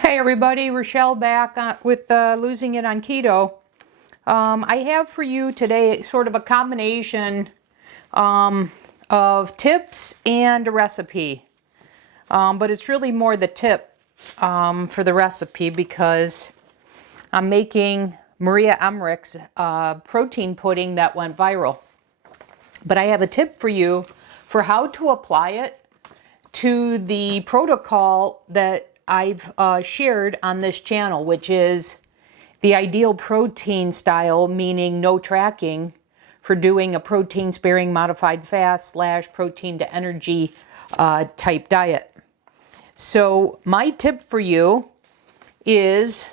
Hey everybody, Rochelle back with Losing It on Keto. I have for you today sort of a combination of tips and a recipe. But it's really more the tip for the recipe because I'm making Maria Emmerich's protein pudding that went viral. But I have a tip for you for how to apply it to the protocol that I've shared on this channel, which is the ideal protein style, meaning no tracking, for doing a protein sparing modified fast / protein to energy type diet. So my tip for you is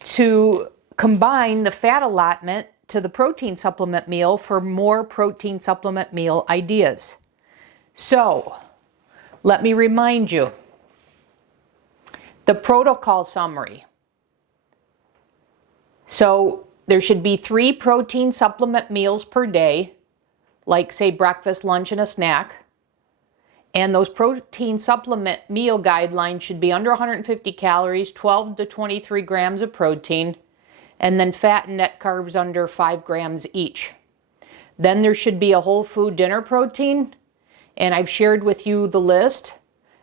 to combine the fat allotment to the protein supplement meal for more protein supplement meal ideas. So let me remind you. The protocol summary. So there should be 3 protein supplement meals per day, like say breakfast, lunch, and a snack. And those protein supplement meal guidelines should be under 150 calories, 12 to 23 grams of protein, and then fat and net carbs under 5 grams each. Then there should be a whole food dinner protein, and I've shared with you the list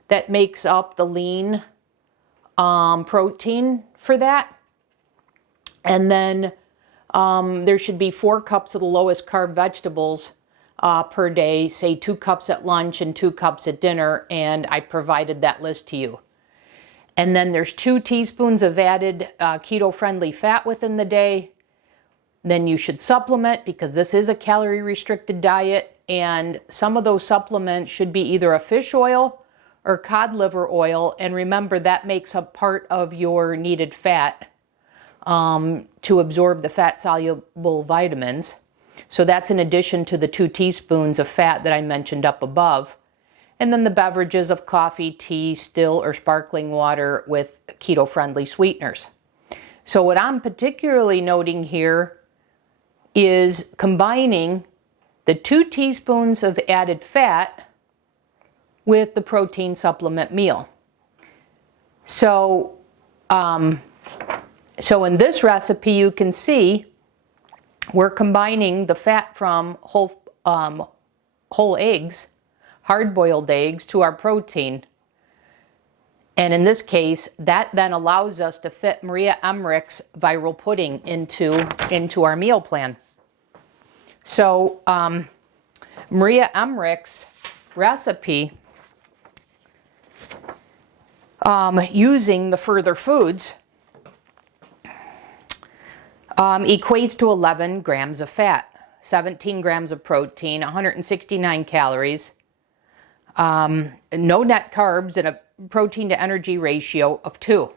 that makes up the lean protein for that. And then there should be 4 cups of the lowest carb vegetables per day, say 2 cups at lunch and 2 cups at dinner, and I provided that list to you. And then there's 2 teaspoons of added keto-friendly fat within the day. Then you should supplement, because this is a calorie-restricted diet, and some of those supplements should be either a fish oil or cod liver oil, and remember that makes up part of your needed fat to absorb the fat-soluble vitamins. So that's in addition to the 2 teaspoons of fat that I mentioned up above. And then the beverages of coffee, tea, still or sparkling water with keto-friendly sweeteners. So what I'm particularly noting here is combining the 2 teaspoons of added fat with the protein supplement meal. So in this recipe, you can see we're combining the fat from whole eggs, hard-boiled eggs, to our protein. And in this case, that then allows us to fit Maria Emmerich's viral pudding into our meal plan. So Maria Emmerich's recipe, using the further foods, equates to 11 grams of fat, 17 grams of protein, 169 calories, no net carbs, and a protein to energy ratio of 2.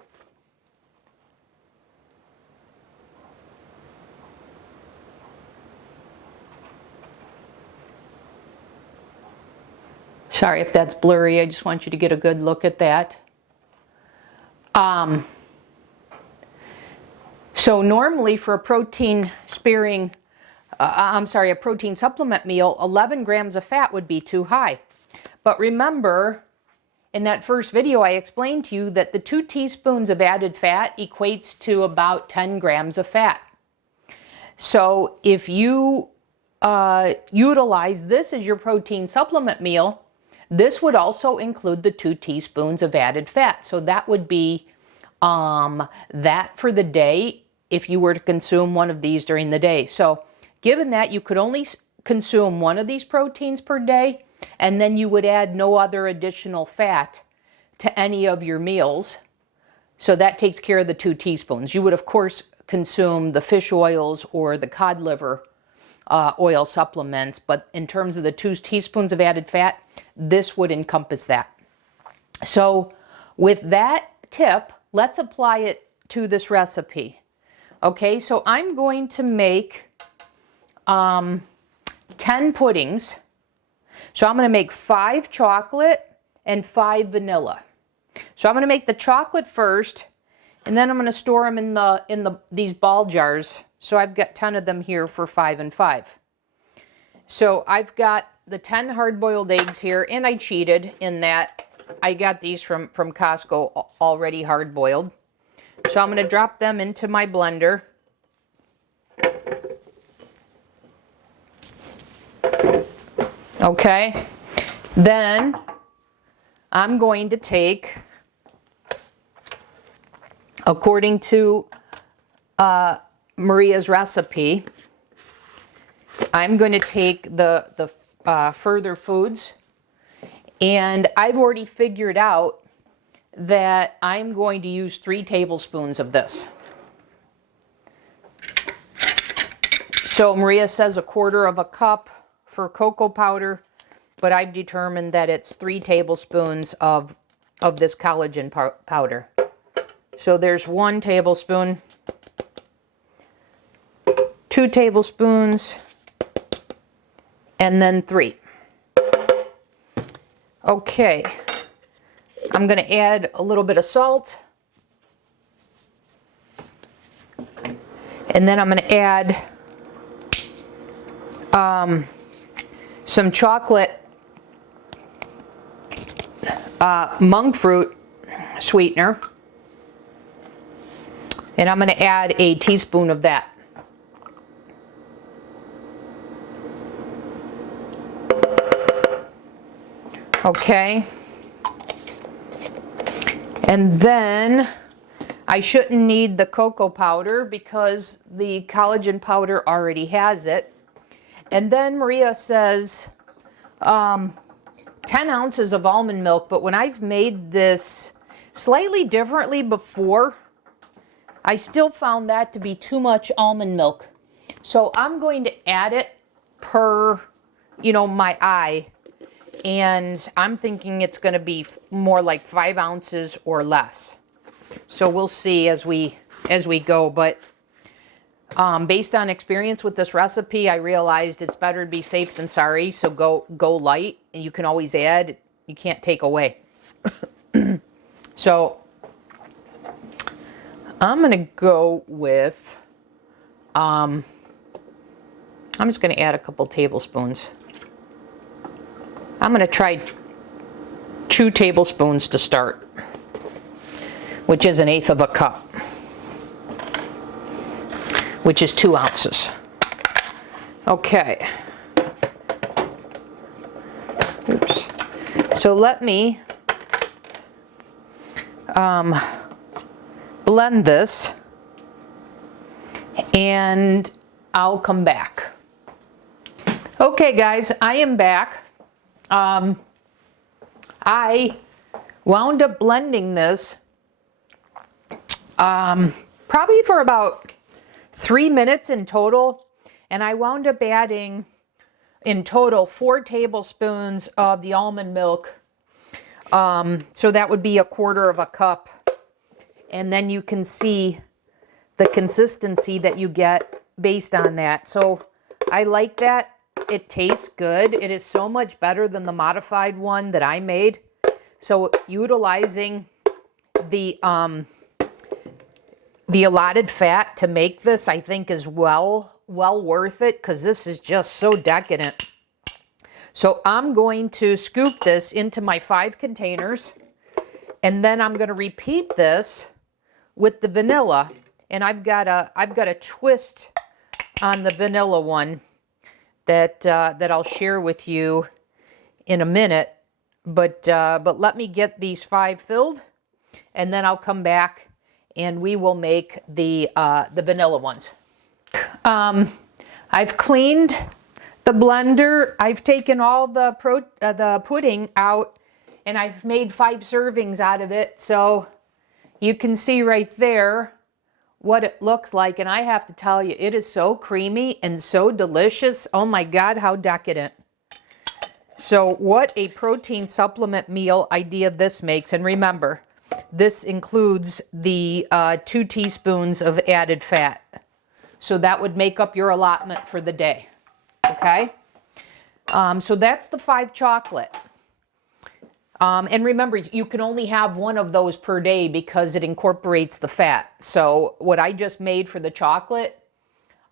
Sorry if that's blurry, I just want you to get a good look at that. So normally for a protein a protein supplement meal, 11 grams of fat would be too high. But remember, in that first video I explained to you that the 2 teaspoons of added fat equates to about 10 grams of fat. So if you utilize this as your protein supplement meal, this would also include the 2 teaspoons of added fat. So that would be that for the day if you were to consume one of these during the day. So given that you could only consume one of these proteins per day, and then you would add no other additional fat to any of your meals, so that takes care of the 2 teaspoons. You would of course consume the fish oils or the cod liver oil supplements, but in terms of the 2 teaspoons of added fat, this would encompass that. So with that tip, let's apply it to this recipe. Okay, so I'm going to make 10 puddings. So I'm going to make 5 chocolate and 5 vanilla. So I'm going to make the chocolate first, and then I'm going to store them in these ball jars. So I've got 10 of them here for 5 and 5. So I've got the 10 hard-boiled eggs here, and I cheated in that I got these from Costco already hard boiled. So I'm going to drop them into my blender. Okay, then I'm going to take, according to Maria's recipe, I'm going to take the further foods, and I've already figured out that I'm going to use 3 tablespoons of this. So Maria says 1/4 cup for cocoa powder, but I've determined that it's 3 tablespoons of this collagen powder. So there's 1 tablespoon, 2 tablespoons, and then 3. Okay, I'm going to add a little bit of salt, and then I'm going to add some chocolate monk fruit sweetener, and I'm going to add a teaspoon of that. Okay, and then I shouldn't need the cocoa powder because the collagen powder already has it. And then Maria says 10 ounces of almond milk, but when I've made this slightly differently before, I still found that to be too much almond milk. So I'm going to add it per, my eye. And I'm thinking it's going to be more like 5 ounces or less. So we'll see as we go. But based on experience with this recipe, I realized it's better to be safe than sorry. So go light, and you can always add. You can't take away. So I'm going to go with. I'm just going to add a couple tablespoons. I'm going to try 2 tablespoons to start, which is 1/8 cup, which is 2 ounces. Okay. Oops. So let me blend this, and I'll come back. Okay, guys, I am back. I wound up blending this probably for about 3 minutes in total, and I wound up adding in total 4 tablespoons of the almond milk. So that would be 1/4 cup, and then you can see the consistency that you get based on that. So I like that. It tastes good. It is so much better than the modified one that I made. So utilizing the allotted fat to make this, I think, is well worth it, because this is just so decadent. So I'm going to scoop this into my 5 containers, and then I'm going to repeat this with the vanilla. And I've got a twist on the vanilla one that I'll share with you in a minute. But let me get these 5 filled, and then I'll come back and we will make the vanilla ones. I've cleaned the blender. I've taken all the pudding out, and I've made 5 servings out of it. So you can see right there what it looks like, and I have to tell you, it is so creamy and so delicious. Oh my God, how decadent. So what a protein supplement meal idea this makes. And remember, this includes the 2 teaspoons of added fat. So that would make up your allotment for the day. Okay? So that's the 5 chocolate. And remember, you can only have 1 of those per day because it incorporates the fat. So what I just made for the chocolate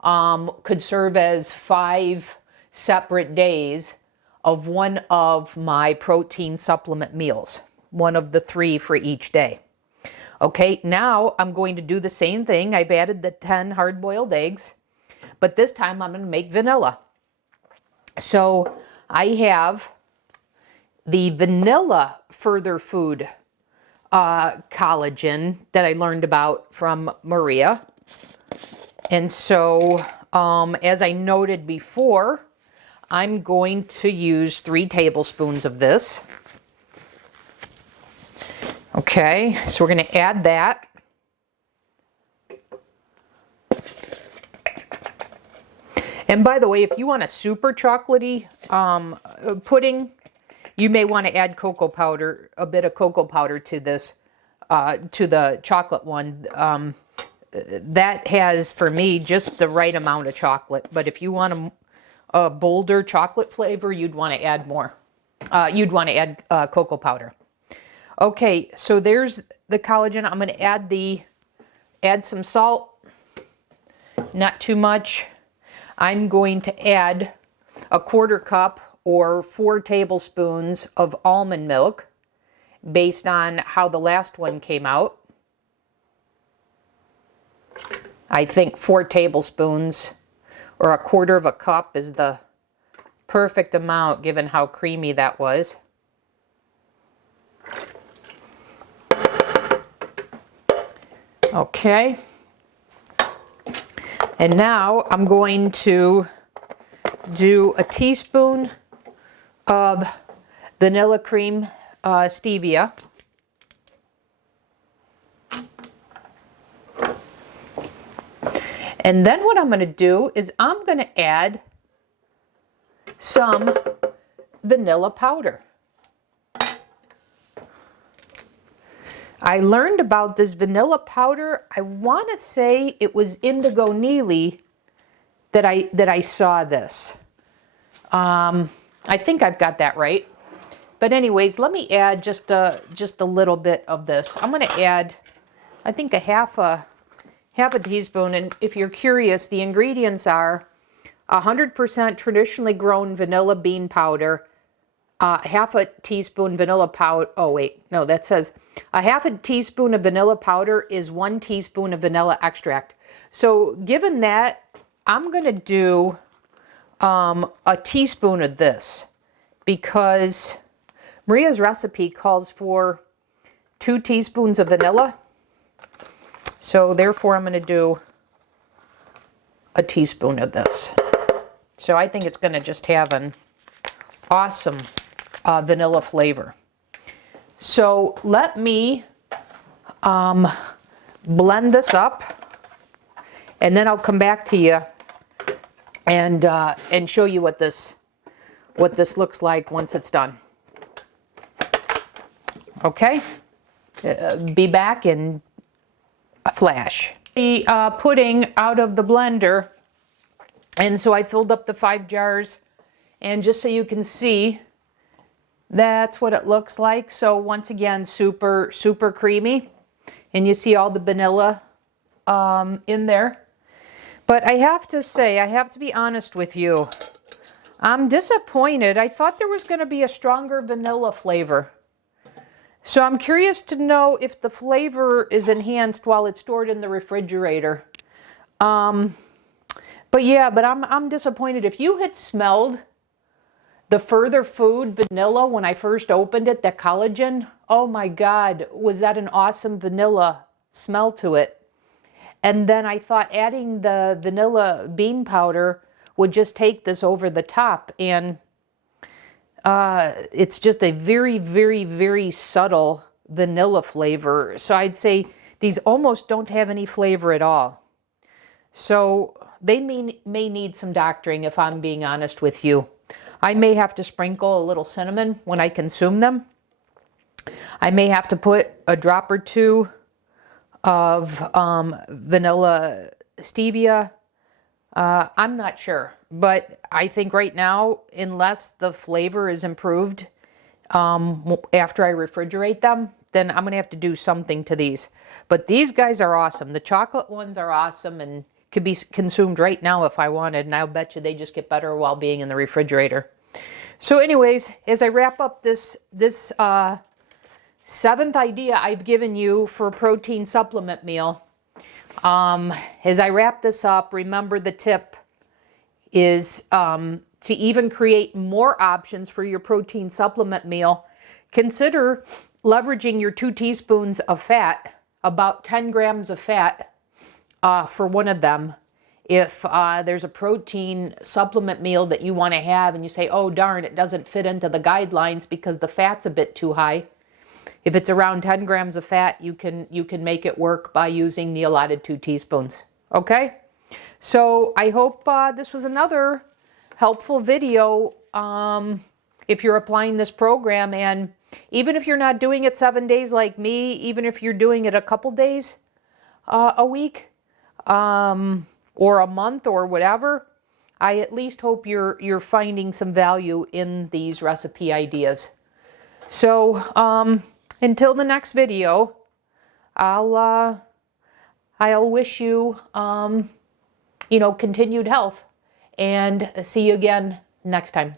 could serve as 5 separate days of one of my protein supplement meals. one of the 3 for each day. Okay, now I'm going to do the same thing. I've added the 10 hard-boiled eggs, but this time I'm going to make vanilla. So I have the vanilla further food collagen that I learned about from Maria. And so, as I noted before, I'm going to use 3 tablespoons of this. Okay, so we're going to add that. And by the way, if you want a super chocolatey pudding, you may want to add cocoa powder, a bit of cocoa powder to this, to the chocolate one. That has, for me, just the right amount of chocolate. But if you want a bolder chocolate flavor, you'd want to add more. You'd want to add cocoa powder. Okay, so there's the collagen. I'm going to add some salt, not too much. I'm going to add a 1/4 cup or 4 tablespoons of almond milk based on how the last one came out. I think 4 tablespoons or 1/4 cup is the perfect amount given how creamy that was. Okay. And now I'm going to do a teaspoon of vanilla cream stevia. And then what I'm going to do is I'm going to add some vanilla powder. I learned about this vanilla powder, I want to say it was Indigo Neely that I saw this. I think I've got that right. But anyways, let me add just a little bit of this. I'm going to add, I think, half a teaspoon. And if you're curious, the ingredients are 100% traditionally grown vanilla bean powder, half a teaspoon vanilla powder. Oh wait, no, that says a half a teaspoon of vanilla powder is 1 teaspoon of vanilla extract. So given that, I'm going to do a teaspoon of this because Maria's recipe calls for 2 teaspoons of vanilla. So therefore I'm going to do a teaspoon of this. So I think it's going to just have an awesome vanilla flavor. So let me blend this up, and then I'll come back to you and show you what this looks like once it's done. Okay, be back in a flash. The pudding out of the blender, and so I filled up the 5 jars, and just so you can see, that's what it looks like. So once again, super creamy, and you see all the vanilla in there. But I have to say, I have to be honest with you, I'm disappointed. I thought there was going to be a stronger vanilla flavor. So I'm curious to know if the flavor is enhanced while it's stored in the refrigerator. But yeah, but I'm disappointed. If you had smelled the Further Food vanilla when I first opened it, that collagen, oh my God, was that an awesome vanilla smell to it. And then I thought adding the vanilla bean powder would just take this over the top, and it's just a very subtle vanilla flavor. So I'd say these almost don't have any flavor at all. So they may need some doctoring, if I'm being honest with you. I may have to sprinkle a little cinnamon when I consume them. I may have to put a drop or 2 of vanilla stevia. I'm not sure, but I think right now, unless the flavor is improved after I refrigerate them, then I'm going to have to do something to these. But these guys are awesome. The chocolate ones are awesome and could be consumed right now if I wanted, and I'll bet you they just get better while being in the refrigerator. So anyways, as I wrap up this 7th idea I've given you for a protein supplement meal. As I wrap this up, remember the tip is to even create more options for your protein supplement meal. Consider leveraging your 2 teaspoons of fat, about 10 grams of fat for one of them. If there's a protein supplement meal that you want to have and you say, oh darn, it doesn't fit into the guidelines because the fat's a bit too high. If it's around 10 grams of fat, you can make it work by using the allotted 2 teaspoons. Okay? So I hope this was another helpful video if you're applying this program, and even if you're not doing it 7 days like me, even if you're doing it a couple days a week or a month or whatever, I at least hope you're finding some value in these recipe ideas. So until the next video, I'll wish you continued health, and see you again next time.